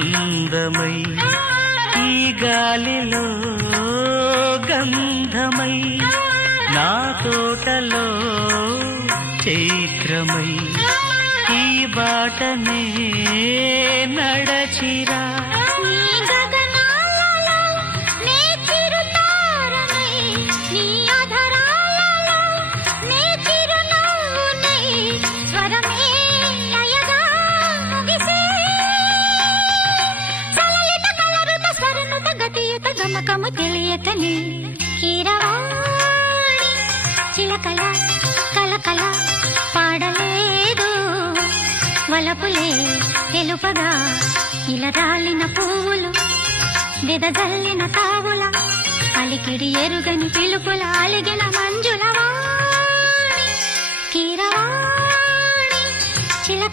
అందమై ఈ గాలిలో గంధమై నా తోటలో చైత్రమై ఈ బాటనే నడచిరా గమకము తెలియతని కీరవాణి చిలకల కలకల పాడలేదు వలపులే తెలుపగా ఇలా రాలిన పువ్వులు వెదజల్లిన తావుల అలికిడి ఎరుగని పిలుపుల అలిగిన మంజుల వాణి కీరవాణి చిలక